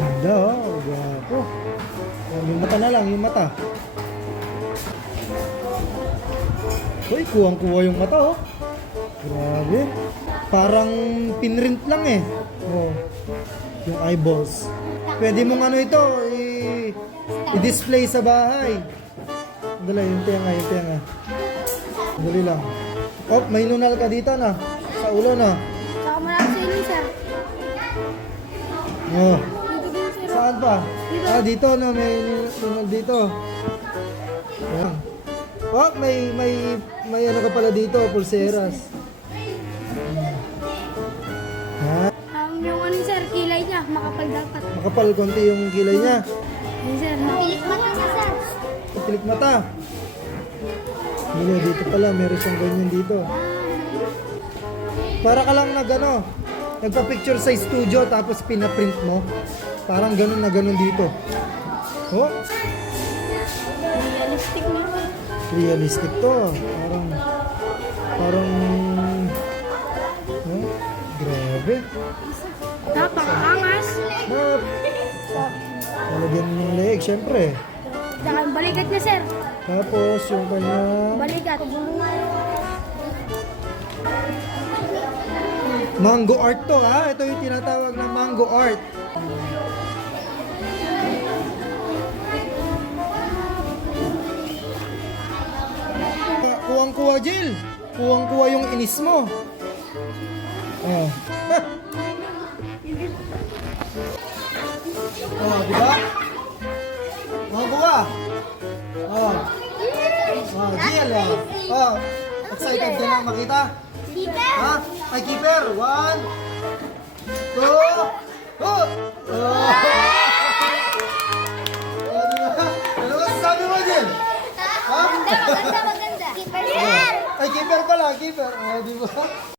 Ganda, oh. Gwapo. Yung mata na lang, yung mata. Uy, kuwang-kuwa yung mata, oh. Grabe. Parang pinrint lang eh. Oh. Yung eyeballs. Pwede mong ano ito, i-display sa bahay. Dali, yung tenga, yung tenga. Dali lang. Oh, may nunal ka dito na. Sa ulo na. Saka marami sa inyo, sir. Oh. Dito din, sir. Saan pa? Ah, dito na. May nunal dito. Yan. Oh, may ano ka pala dito, pulseras. Ha? Yung ano, sir, kilay niya, makapal dapat. Makapal konti yung kilay niya. Ayun, sir. Makilik mata niya, sir. Tilik mata. Hindi, dito pala. Meron siyang ganyan dito. Para ka lang nagpa-picture sa studio tapos pinaprint mo. Parang ganun na ganun dito. Oh, Realistic na. realistic to. Parang, oh, grabe. Napakaangas. Talagyan ng leeg, syempre. Saka yung balikat niya, sir. Tapos yung kanya, Balikat. mango art to ha. Ito yung tinatawag na mango art. Kuwang-kuwa, Jill. Kuwang-kuwa yung inis mo. Oh. Oh, di ba? Kuwang-kuwa. Oh. Oh, Jill. Oh. Oh. Excited ka na makita? Ha? Ay, keeper. 1, 2. Oh! Oh! Oh, diba? Ano masasabi mo, Jill? Ha? Maganda. Keeper, sir. Ay, keeper pala, keeper. Oh, di ba?